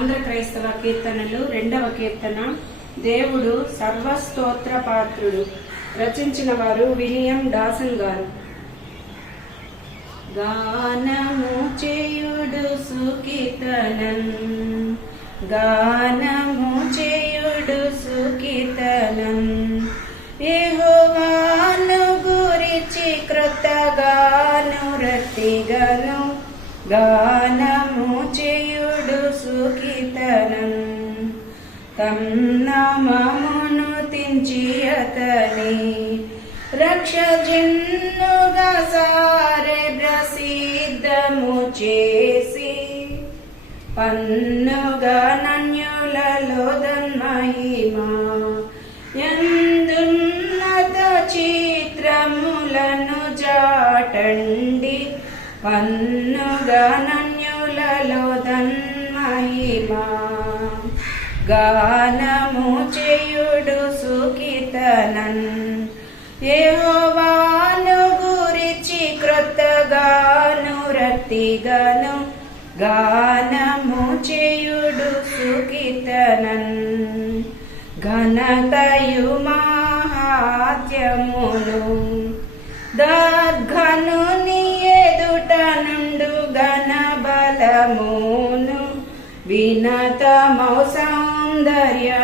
ఆంధ్ర క్రైస్తవ కీర్తనలు 2వ కీర్తన. దేవుడు సర్వస్తోత్ర పాత్రుడు. రచించిన వారు విలియం డాసన్ గారు. గానము చేయుడు సుకీర్తనం, గానము చేయుడు సుకీర్తనం. యెహోవాను గురించి కృతగాను రతిగను, గానము చేయుడు సుకీర్తనం. తన్నామమును తించి అతని రక్షజన్నుగా సారే ప్రసిద్ధము చేసి, పన్నుగా నన్యులలో దన్మహిమా యందున్నత చిత్రములను జాటండి, పన్నుగా నన్యులలో దన్మహిమా. గానము చేయుడు సుకీర్తనం, యెహోవాను గురించి కృతగాను రతిగను, గానము చేయుడు సుకీర్తనం. ఘనతయు మహాత్యమును దర్ఘనుని ఎదుట నుండు ఘన బలమును, వినతమౌ సౌందర్యమును,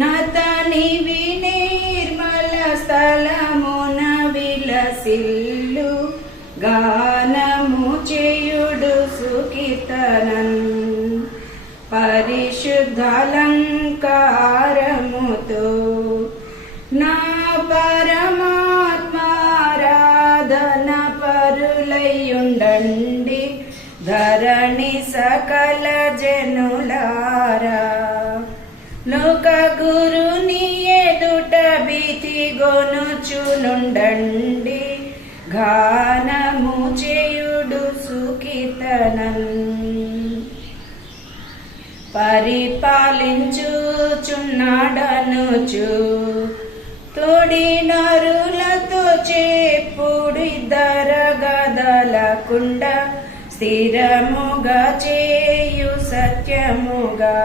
నతని వినిర్మల స్థలమున విలసిల్లు, గానము చేయుడు సుకీర్తనం. పరిశుద్ధాలంకారముతో నా పరమాత్మారాధన పరులయుండండి, ధరణి సకల జనులారా. లోక గురుని ఎదుట భీతిగొనుచునుండండి, గానము చేయుడు సుకీర్తనం. పరిపాలించుచున్నాడనుచు తోడి నరులతో చెప్పుడు దరగదలకుండా, స్థిరముగా చేయు సత్యముగా